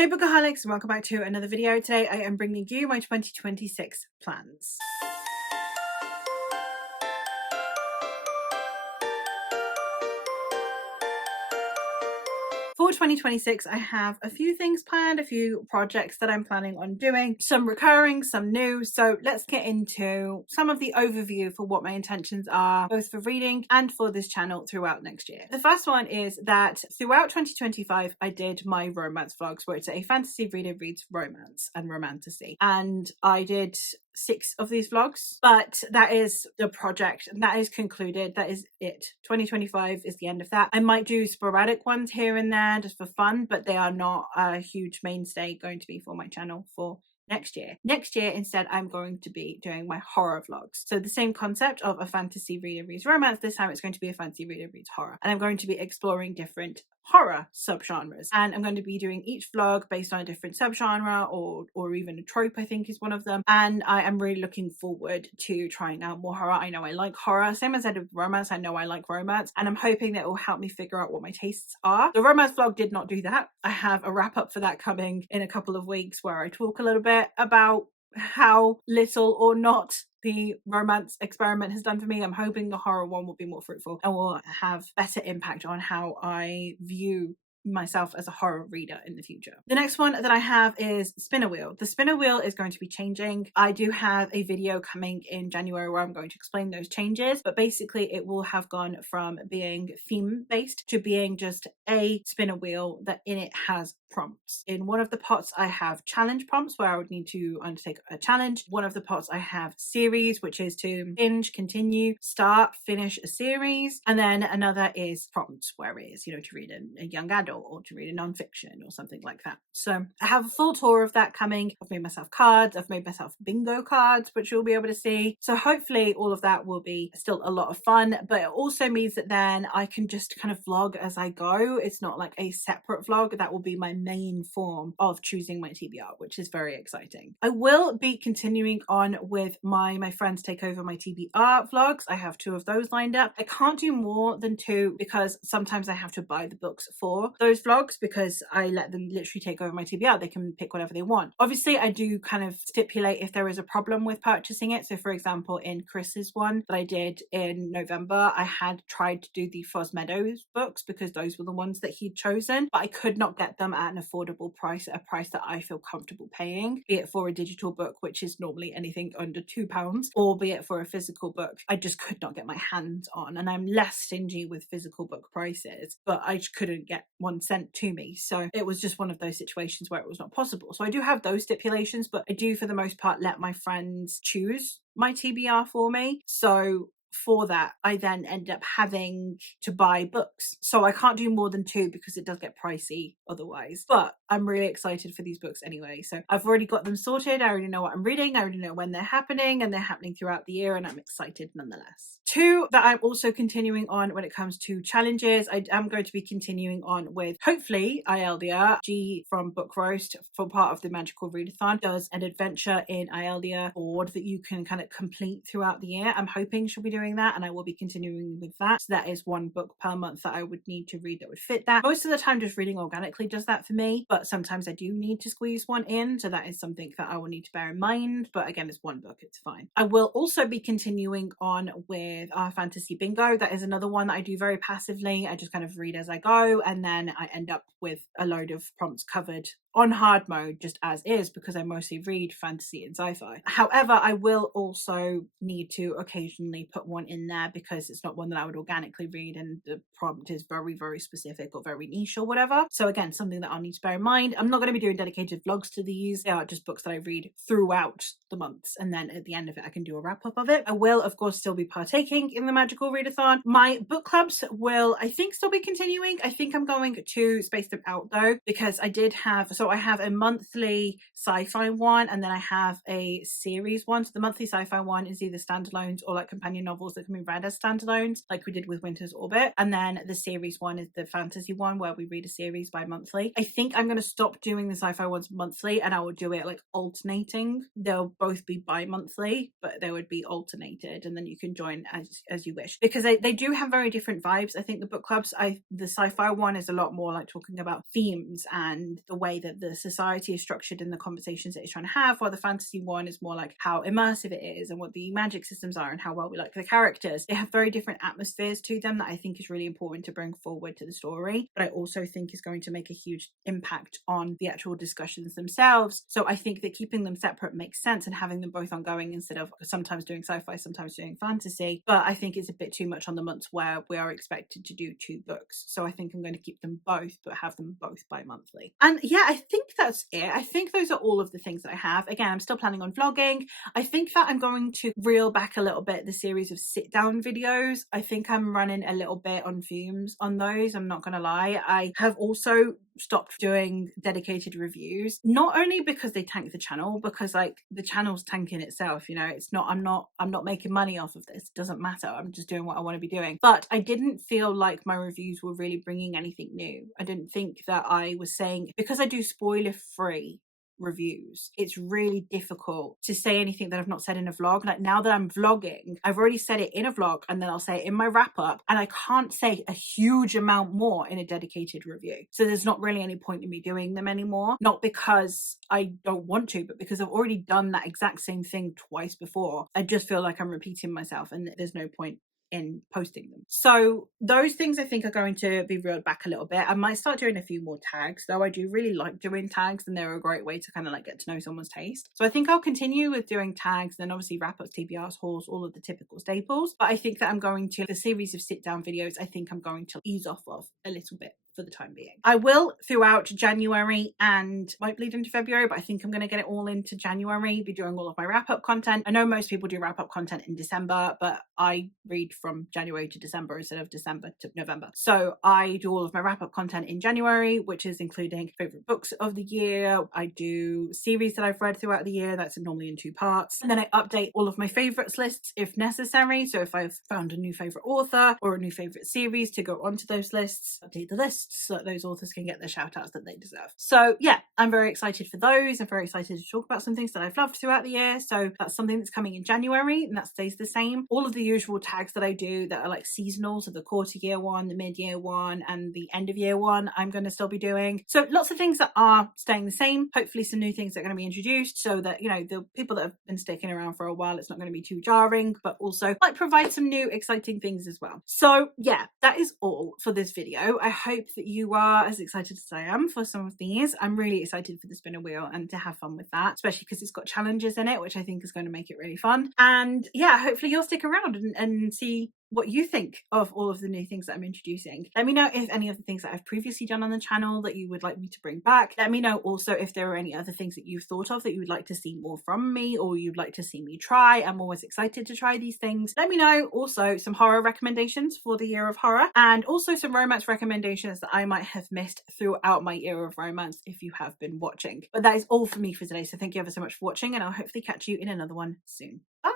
Hey Bookaholics, and welcome back to another video. Today I am bringing you my 2026 plans. For 2026, I have a few things planned, a few projects that I'm planning on doing, some recurring, some new. So let's get into some of the overview for what my intentions are, both for reading and for this channel throughout next year. The first one is that throughout 2025, I did my romance vlogs, where it's a fantasy reader reads romance and romantasy. And I did 6 of these vlogs, but that is the project and that is concluded. That is it. 2025 is the end of that. I might do sporadic ones here and there just for fun, but they are not a huge mainstay going to be for my channel for next year. Next year, instead, I'm going to be doing my horror vlogs. So the same concept of a fantasy reader reads romance, this time it's going to be a fantasy reader reads horror. And I'm going to be exploring different horror subgenres. And I'm going to be doing each vlog based on a different subgenre or even a trope, I think is one of them. And I am really looking forward to trying out more horror. I know I like horror. Same as I did with romance, I know I like romance. And I'm hoping that it will help me figure out what my tastes are. The romance vlog did not do that. I have a wrap up for that coming in a couple of weeks where I talk a little bit about how little or not the romance experiment has done for me. I'm hoping the horror one will be more fruitful and will have better impact on how I view myself as a horror reader in the future. The next one that I have is Spinner Wheel. The Spinner Wheel is going to be changing. I do have a video coming in January where I'm going to explain those changes, but basically it will have gone from being theme based to being just a spinner wheel that in it has prompts. In one of the pots I have challenge prompts where I would need to undertake a challenge. One of the pots I have series, which is to binge, continue, start, finish a series, and then another is prompts where it is, to read a young adult or to read a non-fiction or something like that. So I have a full tour of that coming. I've made myself cards, I've made myself bingo cards, which you'll be able to see. So hopefully all of that will be still a lot of fun, but it also means that then I can just kind of vlog as I go. It's not like a separate vlog. That will be my main form of choosing my TBR, which is very exciting. I will be continuing on with my friends take over my TBR vlogs. I have 2 of those lined up. I can't do more than 2 because sometimes I have to buy the books for those vlogs because I let them literally take over my TBR. They can pick whatever they want. Obviously, I do kind of stipulate if there is a problem with purchasing it. So for example, in Chris's one that I did in November, I had tried to do the Foz Meadows books because those were the ones that he'd chosen, but I could not get them at an affordable price, at a price that I feel comfortable paying, be it for a digital book, which is normally anything under £2, or be it for a physical book. I just could not get my hands on, and I'm less stingy with physical book prices, but I just couldn't get one sent to me. So it was just one of those situations where it was not possible. So I do have those stipulations, but I do for the most part let my friends choose my TBR for me. So for that, I then end up having to buy books. So I can't do more than 2 because it does get pricey otherwise. But I'm really excited for these books anyway. So I've already got them sorted. I already know what I'm reading. I already know when they're happening, and they're happening throughout the year, and I'm excited nonetheless. 2 that I'm also continuing on when it comes to challenges. I am going to be continuing on with, hopefully, Ieldia. G from Book Roast, for part of the Magical Readathon, does an adventure in Ieldia board that you can kind of complete throughout the year. I'm hoping she'll be doing that, and I will be continuing with that. So that is 1 book per month that I would need to read that would fit that. Most of the time just reading organically does that for me, but sometimes I do need to squeeze one in, so that is something that I will need to bear in mind. But again, it's 1 book, it's fine. I will also be continuing on with our fantasy bingo. That is another one that I do very passively. I just kind of read as I go, and then I end up with a load of prompts covered on hard mode just as is because I mostly read fantasy and sci-fi. However, I will also need to occasionally put one in there because it's not one that I would organically read and the prompt is very, very specific or very niche or whatever. So again, something that I'll need to bear in mind. I'm not going to be doing dedicated vlogs to these. They are just books that I read throughout the months, and then at the end of it I can do a wrap up of it. I will of course still be partaking in the Magical Readathon. My book clubs will, I think, still be continuing. I think I'm going to space them out though, because I did have, so I have a monthly sci-fi one, and then I have a series one. So the monthly sci-fi one is either standalones or like companion novels that can be read as standalones, like we did with Winter's Orbit. And then the series one is the fantasy one where we read a series bi-monthly. I think I'm going to stop doing the sci-fi ones monthly, and I will do it like alternating. They'll both be bi-monthly, but they would be alternated, and then you can join as you wish, because they do have very different vibes. I think the book clubs, the sci-fi one is a lot more like talking about themes and the way that that the society is structured in the conversations that it's trying to have, while the fantasy one is more like how immersive it is and what the magic systems are and how well we like the characters. They have very different atmospheres to them that I think is really important to bring forward to the story, but I also think is going to make a huge impact on the actual discussions themselves. So I think that keeping them separate makes sense and having them both ongoing instead of sometimes doing sci-fi, sometimes doing fantasy. But I think it's a bit too much on the months where we are expected to do 2 books. So I think I'm going to keep them both, but have them both bi-monthly. And yeah, I think that's it. I think those are all of the things that I have. Again, I'm still planning on vlogging. I think that I'm going to reel back a little bit the series of sit down videos. I think I'm running a little bit on fumes on those. I'm not going to lie. I have also stopped doing dedicated reviews, not only because they tank the channel, because like the channel's tanking itself, you know, it's not, I'm not making money off of this. It doesn't matter. I'm just doing what I want to be doing. But I didn't feel like my reviews were really bringing anything new. I didn't think that I was saying, because I do spoiler free reviews, it's really difficult to say anything that I've not said in a vlog. Like now that I'm vlogging, I've already said it in a vlog and then I'll say it in my wrap up, and I can't say a huge amount more in a dedicated review. So there's not really any point in me doing them anymore. Not because I don't want to, but because I've already done that exact same thing twice before. I just feel like I'm repeating myself and there's no point in posting them. So those things I think are going to be reeled back a little bit. I might start doing a few more tags, though I do really like doing tags and they're a great way to kind of like get to know someone's taste. So I think I'll continue with doing tags, then obviously wrap-ups, TBRs, hauls, all of the typical staples. But I think that I'm going to, the series of sit down videos, I think I'm going to ease off of a little bit for the time being. I will throughout January and might bleed into February, but I think I'm going to get it all into January, be doing all of my wrap-up content. I know most people do wrap-up content in December, but I read from January to December instead of December to November. So I do all of my wrap-up content in January, which is including favorite books of the year. I do series that I've read throughout the year. That's normally in 2 parts. And then I update all of my favorites lists if necessary. So if I've found a new favorite author or a new favorite series to go onto those lists, update the lists so that those authors can get the shout outs that they deserve. So yeah, I'm very excited for those. I'm very excited to talk about some things that I've loved throughout the year. So that's something that's coming in January and that stays the same. All of the usual tags that I do that are like seasonal, so the quarter year one, the mid-year one, and the end of year one, I'm going to still be doing. So lots of things that are staying the same. Hopefully some new things that are going to be introduced so that, you know, the people that have been sticking around for a while, it's not going to be too jarring, but also might provide some new exciting things as well. So yeah, that is all for this video. I hope that you are as excited as I am for some of these. I'm really excited for the spinner wheel and to have fun with that, especially because it's got challenges in it, which I think is going to make it really fun. And yeah, hopefully you'll stick around and see what you think of all of the new things that I'm introducing. Let me know if any of the things that I've previously done on the channel that you would like me to bring back. Let me know also if there are any other things that you've thought of that you would like to see more from me or you'd like to see me try. I'm always excited to try these things. Let me know also some horror recommendations for the year of horror and also some romance recommendations that I might have missed throughout my year of romance if you have been watching. But that is all for me for today. So thank you ever so much for watching and I'll hopefully catch you in another one soon. Bye!